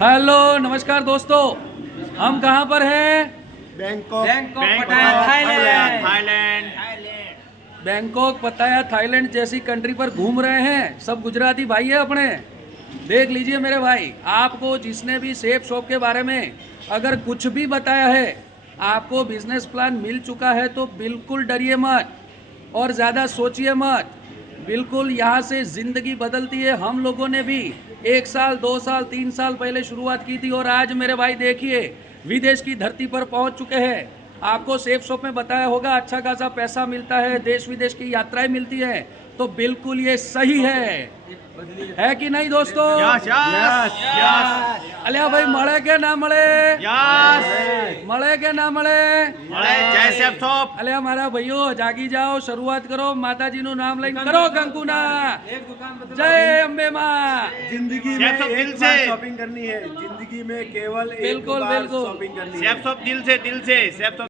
Hello नमस्कार दोस्तों, हम कहाँ पर हैं? बैंकॉक पटाया थाईलैंड जैसी कंट्री पर घूम रहे हैं। सब गुजराती भाई है अपने। देख लीजिए मेरे भाई, आपको जिसने भी सेफ शॉप के बारे में अगर कुछ भी बताया है, आपको बिजनेस प्लान मिल चुका है तो बिल्कुल डरिए मत और ज़्यादा सोचिए मत। बिल्कुल यहाँ से ज़िंदगी बदलती है। हम लोगों ने भी 1 साल 2 साल 3 साल पहले शुरुआत की थी और आज मेरे भाई देखिए विदेश की धरती पर पहुँच चुके हैं। आपको सेफ शॉप में बताया होगा अच्छा खासा पैसा मिलता है, देश विदेश की यात्राएं मिलती हैं, तो बिल्कुल ये सही है कि नहीं दोस्तों? अलिया भाई મળે કે ના મળે? મળે કે ના મળે? जय सेफ शॉप। અલ્યા મારા ભાઈઓ જાગી જાઓ, શરૂઆત કરો, માતાજીનું નામ લઈને કરો કંકુના। જय અંબે माँ। जिंदगी में सेफ शॉप एक दिल बार से। शॉपिंग करनी है, जिंदगी में केवल एक बिल्कुल, बार बिल्कुल। शॉपिंग करनी है। सेफ शॉप दिल से सेफ शॉप